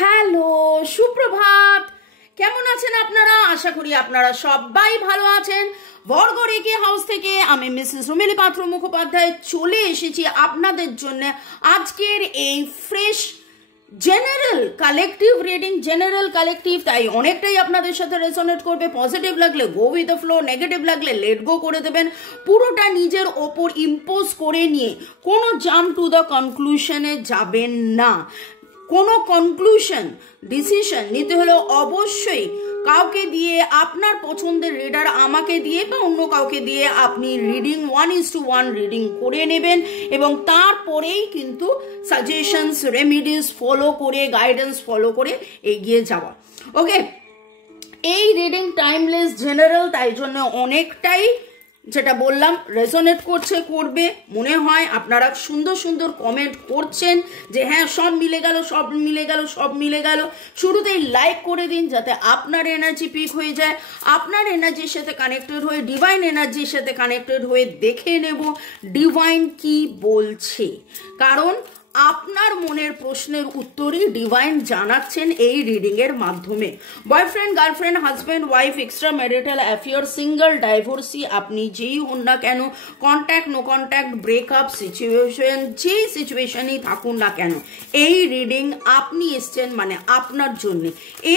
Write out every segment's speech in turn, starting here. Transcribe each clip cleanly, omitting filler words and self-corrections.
Hello, সুপ্রভাত। কেমন আছেন আপনারা? আশা করি আপনারা সবাই ভালো আছেন। বর্গ রেকি হাউস থেকে আমি মিসেস রুমেলি পাত্র মুখোপাধ্যায় চলে এসেছি আপনাদের জন্য আজকের এই fresh general collective reading. General collective তাই অনেকটাই আপনাদের সাথে রেজোনেট করবে। পজিটিভ লাগলে go with the flow, negative লাগলে লেট গো করে দেবেন। পুরোটা নিজের ওপর ইম্পোজ করে নিয়ে কোনো জাম্প টু দ্য কনক্লুশনে যাবেন না। কোনো কনক্লুশন ডিসিশন নিতে হলে অবশ্যই কাউকে দিয়ে, আপনার পছন্দের রিডার আমাকে দিয়ে বা অন্য কাউকে দিয়ে আপনি রিডিং 1:1 রিডিং করে নেবেন এবং তারপরেই কিন্তু সাজেশনস, রেমিডিস ফলো করে, গাইডেন্স ফলো করে এগিয়ে যাওয়া। ওকে, এই রিডিং টাইমলেস জেনারেল, তাই জন্য অনেকটাই যেটা বললাম রেজোনেট করবে। মনে হয় আপনারা সুন্দর সুন্দর কমেন্ট করছেন যে হ্যাঁ সব মিলে গেল, সব মিলে গেল, সব মিলে গেল। শুরুতেই লাইক করে দিন যাতে আপনার এনার্জি পিক হয়ে যায়। আপনার এনার্জির সাথে কানেক্টেড হয়ে, ডিভাইন এনার্জির সাথে কানেক্টেড হয়ে দেখে নেব ডিভাইন কি বলছে, কারণ আপনার মনের প্রশ্নের উত্তরই ডিভাইন জানাচ্ছেন এই রিডিং এর মাধ্যমে। Boyfriend, girlfriend, husband, wife, extra marital affair, single, divorcee, আপনি যেই হন না কেন, contact, no contact, breakup situation, যেই সিচুয়েশনই থাকুন না কেন, এই রিডিং আপনি এসছেন মানে আপনার জন্য।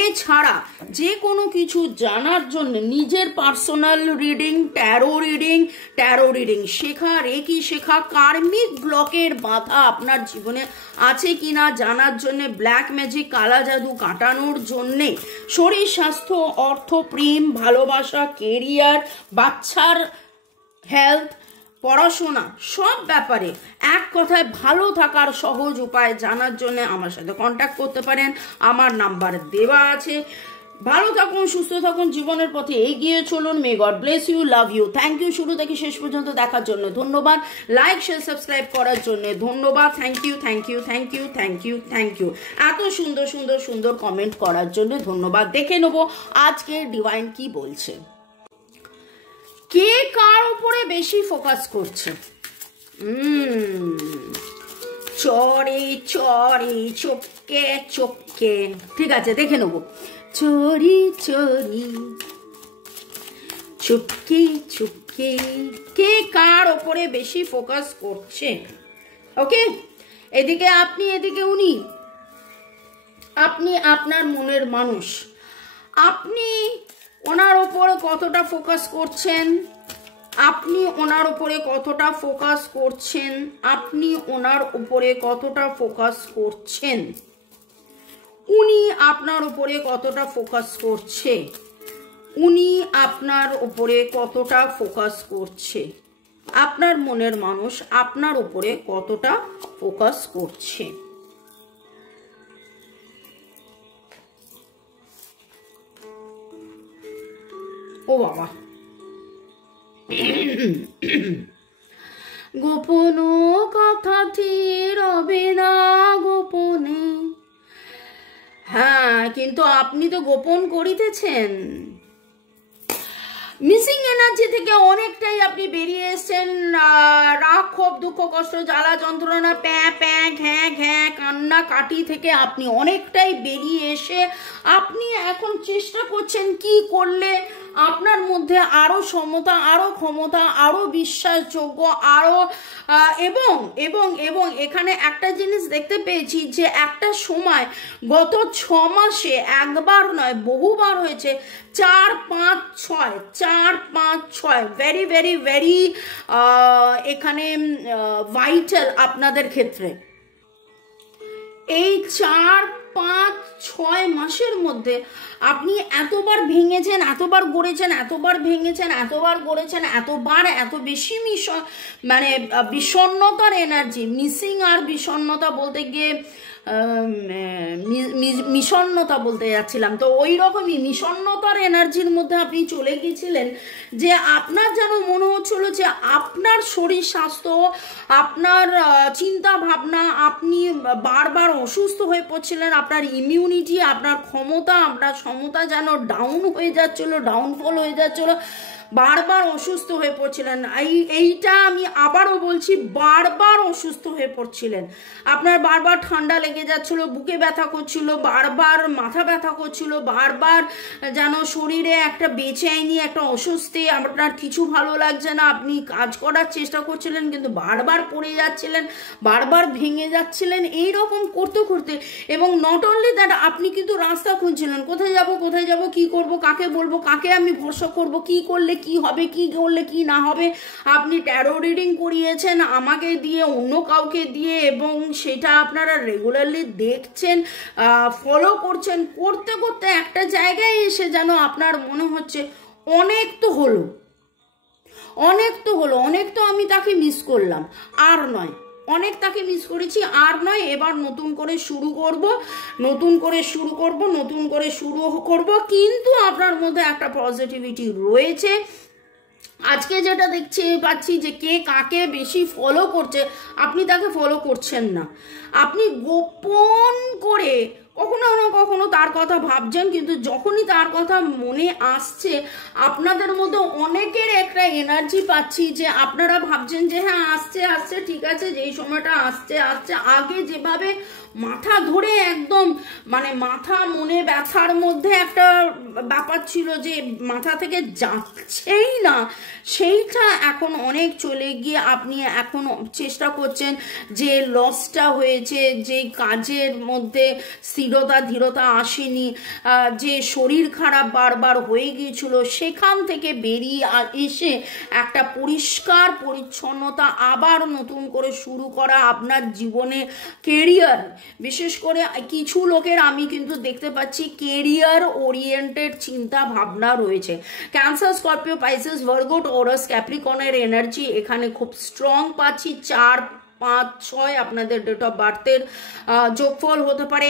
এছাড়া যে কোনো কিছু জানার জন্য নিজের পার্সোনাল রিডিং, ট্যারো রিডিং শেখা, রেকি শেখা, কার্মিক ব্লকের বাধা আপনার জীবনে আছে কিনা জানার জন্য, ব্ল্যাক ম্যাজিক, কালা জাদু কাটানোর জন্য, শরীর স্বাস্থ্য, অর্থ, প্রেম, ভালোবাসা, কেরিয়ার, বাচ্চার হেলথ, পড়াশোনা, সব ব্যাপারে এক কথায় ভালো থাকার সহজ উপায় জানার জন্য আমার সাথে কন্ট্যাক্ট করতে পারেন। আমার নাম্বার দেওয়া আছে। ভালো থাকুন, সুস্থ থাকুন, জীবনের পথে এগিয়ে চলুন। May God bless you, love you, thank you. শুরু থেকে শেষ পর্যন্ত দেখার জন্য ধন্যবাদ। লাইক, শেয়ার, সাবস্ক্রাইব করার জন্য ধন্যবাদ। Thank you, thank you, thank you, thank you, thank you. এত সুন্দর সুন্দর সুন্দর কমেন্ট করার জন্য ধন্যবাদ। দেখে নেব আজকে ডিভাইন কি বলছে। কে কার উপরে বেশি ফোকাস করছে? চরে চরে, চোখকে চোখকে, ঠিক আছে, দেখে নেব। চোরি চোরি, চুপকে চুপকে, কে কার ওপরে বেশি ফোকাস করছে? ওকে, এদিকে আপনি, এদিকে উনি। আপনি আপনার মনের মানুষ, আপনি ওনার ওপরে কতটা ফোকাস করছেন? আপনি ওনার উপরে কতটা ফোকাস করছেন? আপনি ওনার উপরে কতটা ফোকাস করছেন? উনি আপনার উপরে কতটা ফোকাস করছে? উনি আপনার উপরে কতটা ফোকাস করছে? আপনার মনের মানুষ আপনার উপরে কতটা ফোকাস করছে? ও বাবা, গোপন কথা রবে না গোপনে। হ্যাঁ, কিন্তু আপনি তো গোপন করিতেছেন। মিসিং এনার্জি থেকে অনেকটাই আপনি বেরিয়ে এসছেন। রাগ, ক্ষোভ, দুঃখ, কষ্ট, জ্বালা, যন্ত্রণা, প্যাঁ প্যাঁ, ঘ্যাঁ ঘ্যাঁ, কান্না কাটি থেকে আপনি অনেকটাই বেরিয়ে এসে আপনি এখন চেষ্টা করছেন কি করলে আপনার মধ্যে আরো সমতা, আরো ক্ষমতা, আরো বিশ্বাসযোগ্য, আরো এবং এবং এবং এখানে একটা জিনিস দেখতে পেয়েছি যে একটা সময় গত 6 মাসে একবার নয় বহুবার হয়েছে 4, 5, 6, 4, 5, 6 ভেরি ভেরি ভেরি এখানে ভাইটাল আপনাদের ক্ষেত্রে। এই 4, 5, 6 মাসের মধ্যে আপনি এতবার ভেঙেছেন, এতবার গড়েছেন, এতবার ভেঙেছেন, এতবার গড়েছেন, এতবার এত বেশি মানে বিষণ্ণতার এনার্জি, মিসিং আর বিষণ্ণতা বলতে গিয়ে বিষণ্ণতা বলতে যাচ্ছিলাম, তো ওই রকমই বিষণ্ণতার এনার্জির মধ্যে আপনি চলে গিয়েছিলেন যে আপনার যেন মনে হচ্ছিল যে আপনার শরীর স্বাস্থ্য, আপনার চিন্তা ভাবনা, আপনি বারবার অসুস্থ হয়ে পড়ছিলেন, আপনার ইমিউনিটি, আপনার ক্ষমতা, আপনার সমতা যেন ডাউন হয়ে যাচ্ছিল, ডাউনফল হয়ে যাচ্ছিল। বারবার অসুস্থ হয়ে পড়ছিলেন। এইটা আমি আবারও বলছি, বারবার অসুস্থ হয়ে পড়ছিলেন। আপনার বারবার ঠান্ডা লেগে যাচ্ছিল, বুকে ব্যথা করছিল, বারবার মাথা ব্যথা করছিল, বারবার যেন শরীরে একটা বেচেনি, একটা অস্বস্তি, আপনার কিছু ভালো লাগছে না, আপনি কাজ করার চেষ্টা করছিলেন কিন্তু বারবার পড়ে যাচ্ছিলেন, বারবার ভেঙে যাচ্ছিলেন, এইরকম করতে করতে। এবং নট অনলি দ্যাট, আপনি কিন্তু রাস্তা খুঁজছিলেন, কোথায় যাব কোথায় যাব, কি করব, কাকে বলবো, কাকে আমি ভরসা করব, কি করলে কি হবে, কি করলে কি না হবে। আপনি ট্যারো রিডিং করিয়েছেন আমাকে দিয়ে, অন্য কাউকে দিয়ে, এবং সেটা আপনারা রেগুলারলি দেখছেন, ফলো করছেন। করতে করতে একটা জায়গায় এসে যেন আপনার মনে হচ্ছে অনেক তো হলো, অনেক তো হলো, অনেক তো আমি তাকে মিস করলাম, আর নয়, অনেক তাকে মিস করেছি, আর নয়, এবার নতুন করে শুরু করব, নতুন করে শুরু করব, নতুন করে শুরু করব। কিন্তু আপনার মধ্যে একটা পজিটিভিটি রয়েছে। আজকে যেটা দেখছি পাচ্ছি যে কে কাকে বেশি ফলো করছে, আপনি তাকে ফলো করছেন না, আপনি গোপন করে কখনো না কখনো তার কথা ভাবছেন, কিন্তু যখনই তার কথা মনে আসছে আপনাদের মধ্যে অনেকের একটা এনার্জি পাচ্ছি যে আপনারা ভাবছেন যে হ্যাঁ আসছে আসছে, ঠিক আছে, যেই সময়টা আসছে আসছে। আগে যেভাবে মাথা ধরে একদম মানে মাথা মনে ব্যথার মধ্যে একটা ব্যাপার ছিল যে মাথা থেকে যাচ্ছেই না, সেইটা এখন অনেক চলে গিয়ে আপনি এখন চেষ্টা করছেন যে লসটা হয়েছে, যে কাজের মধ্যে স্থিরতা ধীরতা আসেনি, যে শরীর খারাপ বারবার হয়ে গিয়েছিল, সেখান থেকে বেরিয়ে এসে একটা পরিষ্কার পরিচ্ছন্নতা আবার নতুন করে শুরু করা আপনার জীবনে, কেরিয়ার, বিশেষ করে কিছু লোকের আমি কিন্তু দেখতে পাচ্ছি কেরিয়ার ওরিয়েন্টেড চিন্তা ভাবনা রয়েছে। Cancer, Scorpio, Pisces, Virgo, Taurus, ক্যাপ্রিকনের এনার্জি এখানে খুব স্ট্রং পাচ্ছি। 4, 5, 6 আপনাদের ডেট অফ বার্থের যোগফল হতে পারে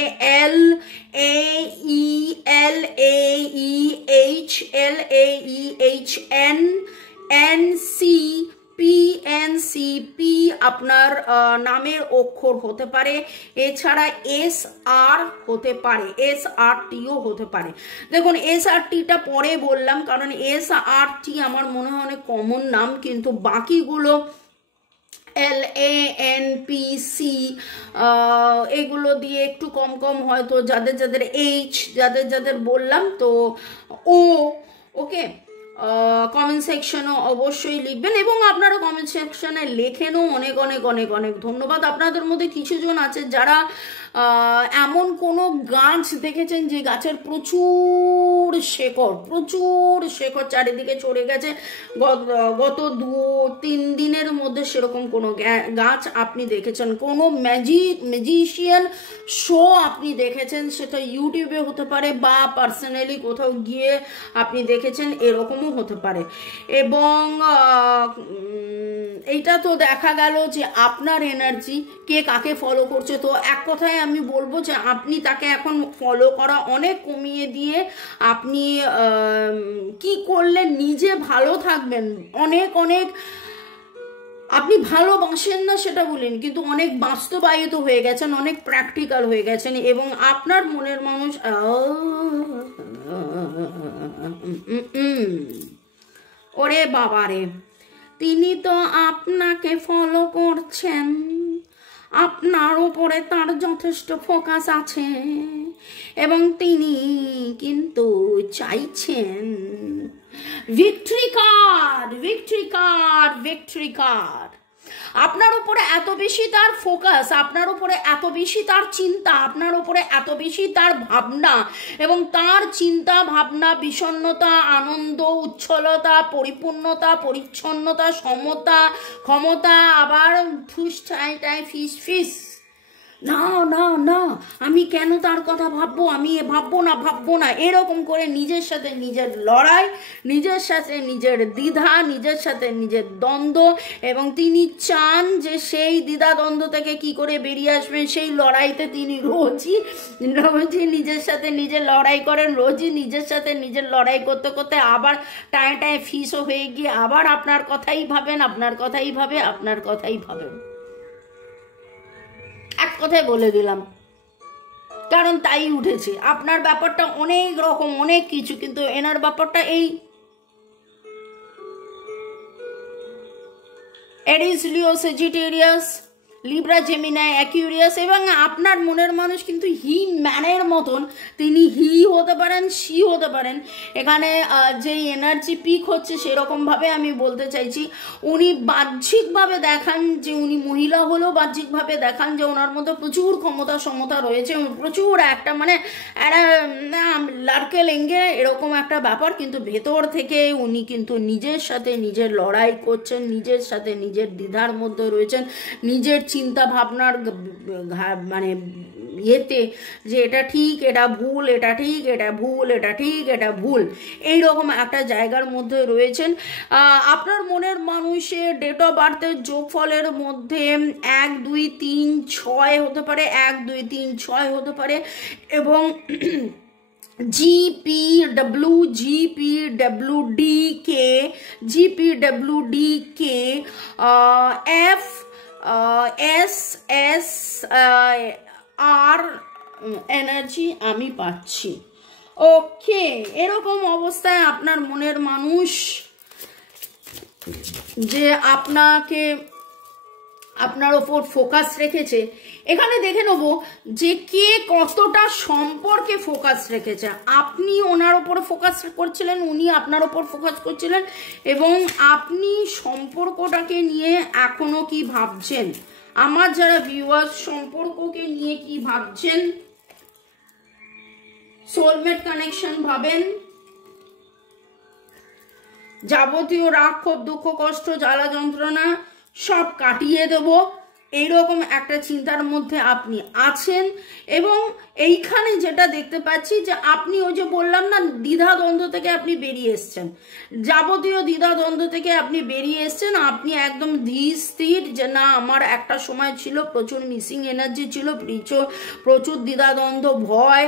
LAELAEHNNCP আপনার নামের অক্ষর হতে পারে, এছাড়া SR হতে পারে, SRTও হতে পারে। দেখুন SRTটা পরে বললাম, কারণ SRT আমার মনে হয় অনেক কমন নাম, কিন্তু বাকিগুলো LANPC এগুলো দিয়ে একটু কম কম হয়তো, যাদের যাদের H, যাদের যাদের বললাম তো ও, ওকে। কমেন্ট সেকশনও অবশ্যই লিখবেন, এবং আপনারা কমেন্ট সেকশনে লেখেনও, অনেক অনেক অনেক অনেক ধন্যবাদ। আপনাদের মধ্যে কিছু জন আছে যারা এমন কোনো গাছ দেখেছেন যে গাছের প্রচুর শেকড় চারিদিকে চড়ে গেছে, গত 2-3 দিনের মধ্যে সেরকম কোনো গাছ আপনি দেখেছেন, কোনো ম্যাজিশিয়ান শো আপনি দেখেছেন, সেটা ইউটিউবে হতে পারে বা পার্সোনালি কোথাও গিয়ে আপনি দেখেছেন, এরকমও হতে পারে। এবং এইটা তো দেখা গেল যে আপনার এনার্জি কে কাকে ফলো করছে। তো এক কথায় আমি বলবো যে আপনি তাকে এখন ফলো করা অনেক কমিয়ে দিয়ে আপনি কি করলে নিজে ভালো থাকবেন, অনেক অনেক আপনি ভালোবাসেন না সেটা বলেন, কিন্তু অনেক বাস্তবায়িত হয়ে গেছেন, অনেক প্র্যাকটিক্যাল হয়ে গেছেন, এবং আপনার মনের মানুষ ওরে বাবারে, তিনি তো আপনাকে ফলো করছেন, আপনার উপরে তার যথেষ্ট ফোকাস আছে, এবং তিনি কিন্তু চাইছেন victory card, victory card, victory card. আপনার উপরে এত বেশি তার ফোকাস, আপনার উপরে এত বেশি তার চিন্তা, আপনার উপরে এত বেশি তার ভাবনা, এবং তার চিন্তা ভাবনা, বিষণ্ণতা, আনন্দ, উচ্ছলতা, পরিপূর্ণতা, পরিচ্ছন্নতা, সমতা, ক্ষমতা, আবার ফুস ঠাই ঠাই ফিস ফিস, না না না আমি কেন তার কথা ভাববো, আমি ভাববো না, এরকম করে নিজের সাথে নিজের লড়াই, নিজের সাথে নিজের দ্বিধা, নিজের সাথে নিজের দ্বন্দ্ব, এবং তিনি চান যে সেই দ্বিধা দ্বন্দ্ব থেকে কি করে বেরিয়ে আসবেন, সেই লড়াইতে তিনি রোজই নিজের সাথে নিজের লড়াই করেন, রোজই নিজের সাথে নিজের লড়াই করতে করতে আবার টায় ফিসও হয়ে গিয়ে আবার আপনার কথাই ভাবেন, আপনার কথাই ভাবেন। এক কথায় বলে দিলাম, কারণ তাই উঠেছে। আপনার ব্যাপারটা অনেক রকম, অনেক কিছু, কিন্তু এনার ব্যাপারটা এই এরিস, লিও, সেজিটেরিয়াস, লিব্রা, জেমিনাই, অ্যাকিউরিয়াস। এবং আপনার মনের মানুষ কিন্তু হি ম্যানের মতন, তিনি হি হতে পারেন, সি হতে পারেন। এখানে যে এনার্জি পিক হচ্ছে সেরকমভাবে আমি বলতে চাইছি, উনি বাহ্যিকভাবে দেখান যে উনি মহিলা হলেও বাহ্যিকভাবে দেখান যে ওনার মধ্যে প্রচুর ক্ষমতা রয়েছে, প্রচুর একটা মানে একটা লাড়কে লেঙ্গে এরকম একটা ব্যাপার, কিন্তু ভেতর থেকে উনি কিন্তু নিজের সাথে নিজের লড়াই করছেন, নিজের সাথে নিজের দ্বিধার মধ্যে রয়েছেন, নিজের চিন্তা ভাবনার মানে ইয়েতে যে এটা ঠিক, এটা ভুল, এটা ঠিক, এটা ভুল, এটা ঠিক, এটা ভুল, এইরকম একটা জায়গার মধ্যে রয়েছেন। আপনার মনের মানুষের ডেট অফ বার্থের যোগফলের মধ্যে 1, 2, 3, 6 হতে পারে, 1, 2, 3, 6 হতে পারে। এবং GPWDK FSSR এনার্জি আমি পাচ্ছি। ওকে, এরকম অবস্থায় আপনার মনের মানুষ যে আপনার ওপর ফোকাস রেখেছে, এখানে দেখে নেব যে কে কতটা সম্পর্কে ফোকাস রেখেছে। আপনি ওনার ওপরে ফোকাস করছিলেন, উনি আপনার ওপর ফোকাস করছিলেন, এবং আপনি সম্পর্কটাকে নিয়ে এখনো কি ভাবছেন। আমার যারা ভিউয়ার্স, সম্পর্ককে নিয়ে কি ভাবছেন? সোলমেট কানেকশন ভাবেন, যাবতীয় রাগ, ক্ষোভ, দুঃখ, কষ্ট, জ্বালা যন্ত্রণা সব কাটিয়ে দেব, এইরকম একটা চিন্তার মধ্যে আপনি আছেন। এবং এইখানে যেটা দেখতে পাচ্ছি যে আপনি ওই যে বললাম না, দ্বিধাদ্বন্দ্ব থেকে আপনি বেরিয়ে এসছেন, যাবতীয় দ্বিধাদ্বন্দ্ব থেকে আপনি বেরিয়ে এসছেন। আপনি একদম ধীর স্থির যে না, আমার একটা সময় ছিল প্রচুর মিসিং এনার্জি ছিল, প্রচুর দ্বিধাদ্বন্দ্ব, ভয়,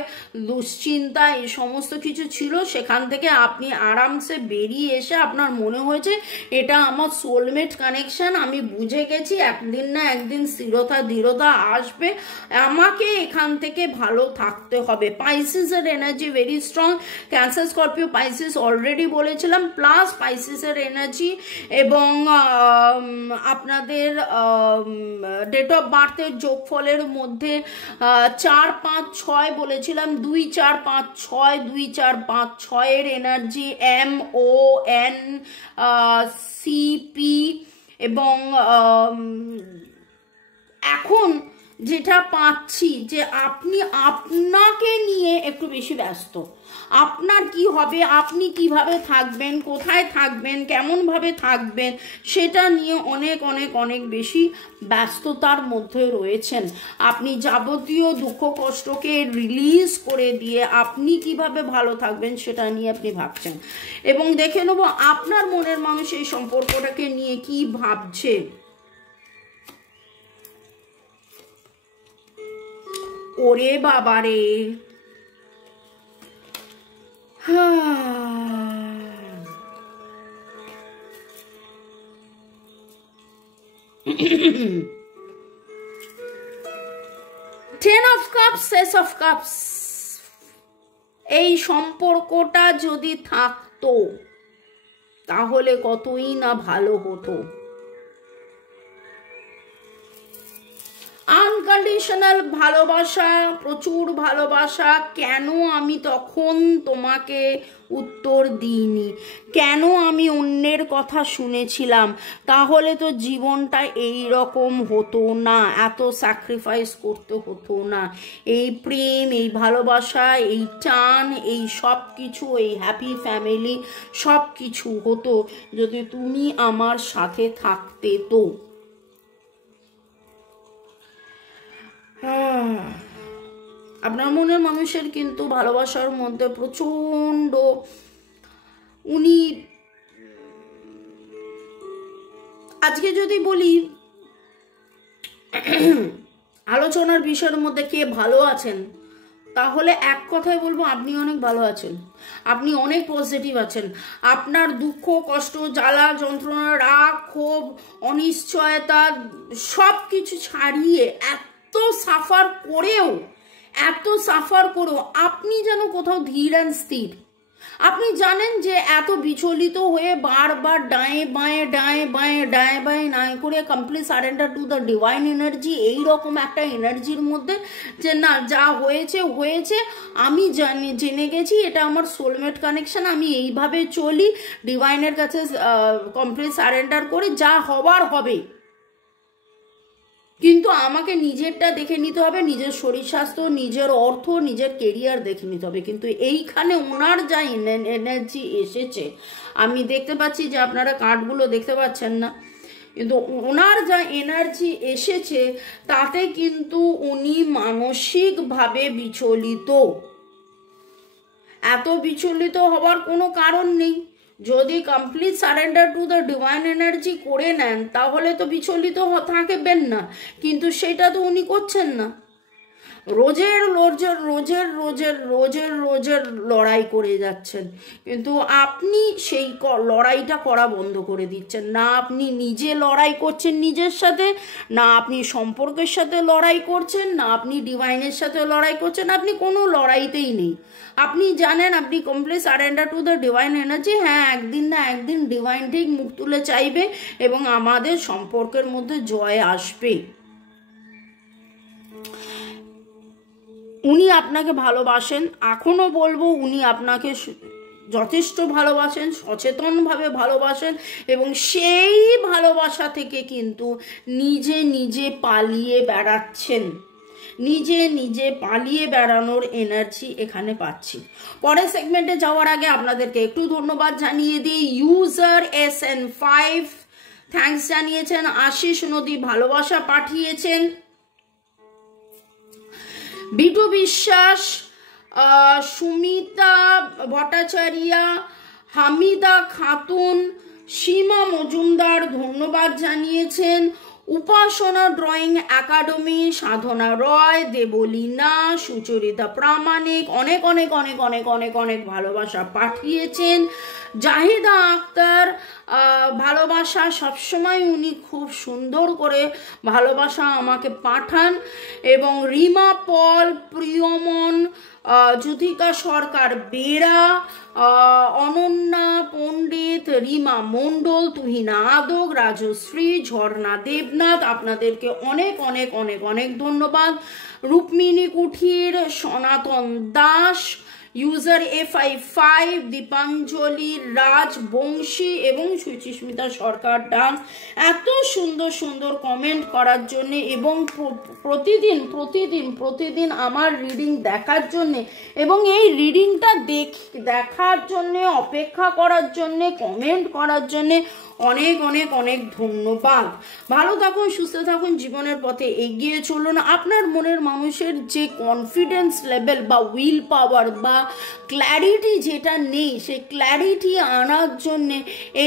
দুশ্চিন্তা, এই সমস্ত কিছু ছিল। সেখান থেকে আপনি আরামসে বেরিয়ে এসে আপনার মনে হয়েছে এটা আমার সোলমেট কানেকশন, আমি বুঝে গেছি একদিন না একদিন স্থিরতা দৃঢ়তা আসবে, আমাকে এখান থেকে ভালো থাকতে হবে। পাইসিসের energy very strong, cancer, Scorpio, Pisces already বলেছিলাম, প্লাস পাইসিসের এনার্জি এবং আপনাদের ডেট অফ বার্থের যোগফলের মধ্যে 4, 5, 6 বলেছিলাম, 2, 4, 5, 6, 2, 4, 5, 6 এর এনার্জি MONCP। এবং এখন যেটা পাচ্ছি যে আপনি আপনাকে নিয়ে একটু বেশি ব্যস্ত। আপনার কি হবে, আপনি কিভাবে থাকবেন, কোথায় থাকবেন, কেমনভাবে থাকবেন, সেটা নিয়ে অনেক অনেক অনেক বেশি ব্যস্ততার মধ্যে রয়েছেন। আপনি যাবতীয় দুঃখ কষ্টকে রিলিজ করে দিয়ে আপনি কিভাবে ভালো থাকবেন সেটা নিয়ে আপনি ভাবছেন। এবং দেখে নেব আপনার মনের মানুষ এই সম্পর্কটাকে নিয়ে কি ভাবছে। ওরে বাবারে, 10 of Cups, Ace of Cups। এই সম্পর্কটা যদি থাকতো তাহলে কতই না ভালো হতো। আনকন্ডিশনাল ভালোবাসা, প্রচুর ভালোবাসা। কেন আমি তখন তোমাকে উত্তর দিইনি, কেন আমি অন্যের কথা শুনেছিলাম, তাহলে তো জীবনটা এই রকম হতো না, এত স্যাক্রিফাইস করতে হতো না। এই প্রেম, এই ভালোবাসা, এই টান, এই সব কিছু, এই হ্যাপি ফ্যামিলি সব কিছু হতো যদি তুমি আমার সাথে থাকতে। তো আপনার মনের মানুষের কিন্তু ভালোবাসার মধ্যে প্রচন্ড, উনি আজকে যদি বলি আলোচনার বিষয়ের মধ্যে কে ভালো আছেন, তাহলে এক কথায় বলবো আপনি অনেক ভালো আছেন, আপনি অনেক পজিটিভ আছেন। আপনার দুঃখ, কষ্ট, জ্বালা যন্ত্রণা, রাগ, ক্ষোভ, অনিশ্চয়তা সব কিছু ছাড়িয়ে এত সাফার করেও আপনি যেন কোথাও ধীর অ্যান্ড স্থির, আপনি জানেন যে এত বিচলিত হয়ে বারবার ডায়ে বাঁয়ে ডায়ে বাঁয়ে ডায়ে বাঁয়ে নাই করে complete surrender to the divine energy, এইরকম একটা এনার্জির মধ্যে যে না যা হয়েছে হয়েছে, আমি জেনে গেছি এটা আমার সোলমেট কানেকশন, আমি এইভাবে চলি, ডিভাইনের কাছে কমপ্লিট সারেন্ডার করে যা হবার হবে। কিন্তু আমাকে নিজেরটা দেখে নিতে হবে, নিজের শরীর স্বাস্থ্য, নিজের অর্থ, নিজের কেরিয়ার দেখে নিতে হবে। কিন্তু এইখানে ওনার যা এনার্জি এসেছে, আমি দেখতে পাচ্ছি যে আপনারা কার্ডগুলো দেখতে পাচ্ছেন না, কিন্তু ওনার যা এনার্জি এসেছে তাতে কিন্তু উনি মানসিকভাবে বিচলিত। এত বিচলিত হবার কোনো কারণ নেই। যদি complete surrender to the divine energy করে নেন তাহলে তো বিচলিত থাকবেন না, কিন্তু সেটা তো উনি করছেন না। রোজের রোজের রোজের রোজের রোজের রোজের লড়াই করে যাচ্ছেন, কিন্তু আপনি সেই লড়াইটা করা বন্ধ করে দিচ্ছেন না। আপনি নিজে লড়াই করছেন নিজের সাথে, না আপনি সম্পর্কের সাথে লড়াই করছেন, না আপনি ডিভাইনের সাথে লড়াই করছেন, আপনি কোনো লড়াইতেই নেই। আপনি জানেন আপনি complete surrender to the divine energy, হ্যাঁ একদিন না একদিন ডিভাইন ঠিক মুখ তুলে চাইবে এবং আমাদের সম্পর্কের মধ্যে জয় আসবে। উনি আপনাকে ভালোবাসেন, এখনো বলবো উনি আপনাকে যথেষ্ট ভালোবাসেন, সচেতনভাবে ভালোবাসেন, এবং সেই ভালোবাসা থেকে কিন্তু নিজে নিজে পালিয়ে বেড়াচ্ছেন, নিজে নিজে পালিয়ে বেড়ানোর এনার্জি এখানে পাচ্ছি। পরের সেগমেন্টে যাওয়ার আগে আপনাদেরকে একটু ধন্যবাদ জানিয়ে দিই। ইউজার SN5 থ্যাঙ্কস জানিয়েছেন, আশিস নদী ভালোবাসা পাঠিয়েছেন, বিটু বিশ্বাস, সুমিতা ভট্টাচার্য, হামিদা খাতুন, সীমা মজুমদার ধন্যবাদ জানিয়েছেন, উপাসনা ড্রয়িং একাডেমি, সাধনা রয়, দেবলীনা, সুচরিতা প্রামাণিক অনেক অনেক অনেক অনেক অনেক অনেক ভালোবাসা পাঠিয়েছেন। জাহিদা আক্তার ভালোবাসা সবসময় উনি খুব সুন্দর করে ভালোবাসা আমাকে পাঠান, এবং রিমা পল, প্রিয়মন, যুথিকা সরকার বেরা, অনন্যা পণ্ডিত, রিমা মণ্ডল, তুহিনা আদক, রাজশ্রী, ঝর্ণা দেবনাথ, আপনাদেরকে অনেক অনেক অনেক অনেক ধন্যবাদ। রুক্মিণী কুঠির, সনাতন দাস, ইউজার FI5, দীপাঞ্জলি, রাজ বংশী এবং সুচিস্মিতা সরকার ডান্স, এত সুন্দর সুন্দর কমেন্ট করার জন্যে এবং প্রতিদিন প্রতিদিন প্রতিদিন আমার রিডিং দেখার জন্যে এবং এই রিডিংটা দেখার জন্যে, অপেক্ষা করার জন্যে, কমেন্ট করার জন্যে অনেক অনেক অনেক ধন্যবাদ। ভালো থাকুন, সুস্থ থাকুন, জীবনের পথে এগিয়ে চলুন। আপনার মনের মানুষের যে কনফিডেন্স লেভেল বা উইল পাওয়ার বা ক্ল্যারিটি যেটা নেই, সেই ক্ল্যারিটি আনার জন্যে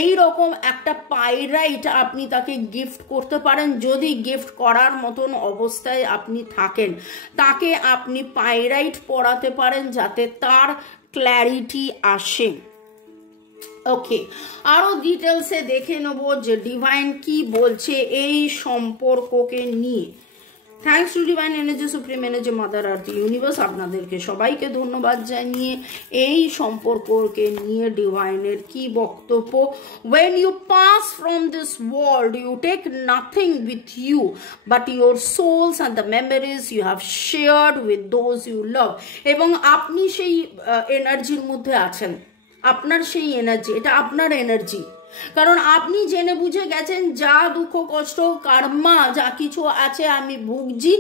এই রকম একটা পাইরাইট আপনি তাকে গিফট করতে পারেন। যদি গিফট করার মতন অবস্থায় আপনি থাকেন, তাকে আপনি পাইরাইট পড়াতে পারেন যাতে তার ক্ল্যারিটি আসে। ওকে, আরো ডিটেলসে দেখে নেব যে ডিভাইন কি বলছে এই সম্পর্ককে নিয়ে। Thanks to divine energy, supreme energy, mother earth, universe, আপনাদেরকে সবাইকে ধন্যবাদ জানিয়ে এই সম্পর্ককে নিয়ে ডিভাইনের কি বক্তব্য। when you pass from this world you take nothing with you but your souls and the memories you have shared with those you love, এবং আপনি সেই এনার্জির মধ্যে আছেন, আপনার সেই এনার্জি, এটা আপনার এনার্জি, কারণ আপনি জেনে বুঝে গেছেন যা দুঃখ কষ্ট কার্মা যা কিছু আছে আমি ভুগছি,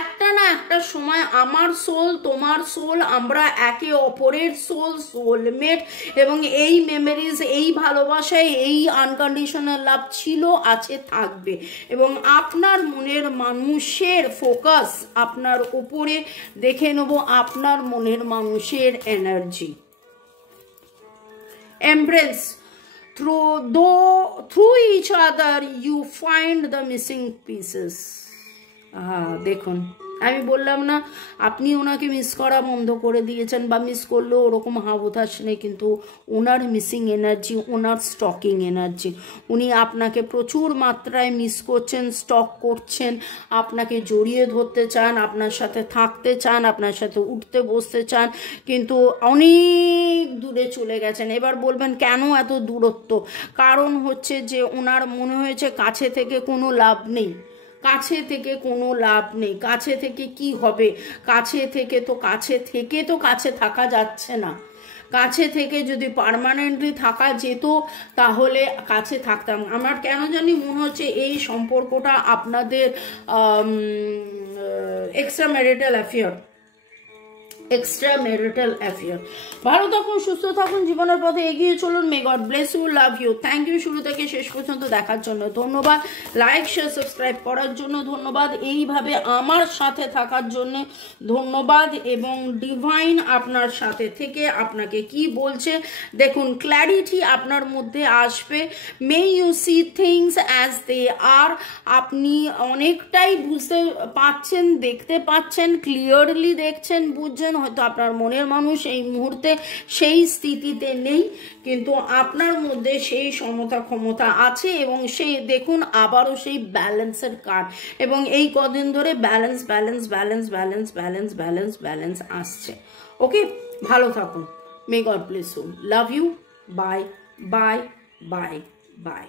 একটা না একটা সময় আমার সোল তোমার সোল, আমরা একে অপরের সোল, সোলমেট, এবং এই মেমোরিজ, এই ভালোবাসায়, এই আনকন্ডিশনাল লাভ ছিল, আছে, থাকবে, এবং আপনার মনের মানুষের ফোকাস আপনার উপরে। দেখে নেব আপনার মনের মানুষের energy. Embrace. Through each other you find the missing pieces. দেখুন আমি বললাম না আপনি ওনাকে মিস করা বন্ধ করে দিয়েছেন বা মিস করলেও ওরকম হাবুতাস নেই, কিন্তু ওনার মিসিং এনার্জি, ওনার স্টকিং এনার্জি, উনি আপনাকে প্রচুর মাত্রায় মিস করছেন, স্টক করছেন, আপনাকে জড়িয়ে ধরতে চান, আপনার সাথে থাকতে চান, আপনার সাথে উঠতে বসতে চান, কিন্তু অনেক দূরে চলে গেছেন। এবার বলবেন কেন এত দূরত্ব? কারণ হচ্ছে যে ওনার মনে হয়েছে কাছে থেকে কোনো লাভ নেই, কাছে থেকে কোনো লাভ নেই, কাছে থেকে কি হবে, কাছে থেকে তো কাছে থাকা যাচ্ছে না। কাছে থেকে যদি পার্মানেন্টলি থাকা যেত তাহলে কাছে থাকতাম। আমার কেন জানি মনে হচ্ছে এই সম্পর্কটা আপনাদের এক্সট্রা ম্যারিটাল অ্যাফেয়ার। ভালো থাকুন, সুস্থ থাকুন, জীবনের পথে এগিয়ে চলুন। May God bless you, love you, thank you শুরু থেকে শেষ পর্যন্ত দেখার জন্য ধন্যবাদ, লাইক শেয়ার সাবস্ক্রাইব করার জন্য ধন্যবাদ, এইভাবে আমার সাথে থাকার জন্য ধন্যবাদ। এবং ডিভাইন আপনার সাথে থেকে আপনাকে কি বলছে দেখুন, ক্ল্যারিটি আপনার মধ্যে আসবে। May you see things as they are, আপনি অনেকটাই বুঝতে পাচ্ছেন, দেখতে পাচ্ছেন, ক্লিয়ারলি দেখছেন, বুঝছেন। হয়তো আপনার মনের মানুষ এই মুহূর্তে সেই স্থিতিতে নেই, কিন্তু আপনার মধ্যে সেই ক্ষমতা আছে, এবং সেই দেখুন আবারও সেই ব্যালেন্সের কার্ড, এবং এই কদিন ধরে ব্যালেন্স আসছে। ওকে, ভালো থাকুন, may God bless you, love you, bye bye bye by.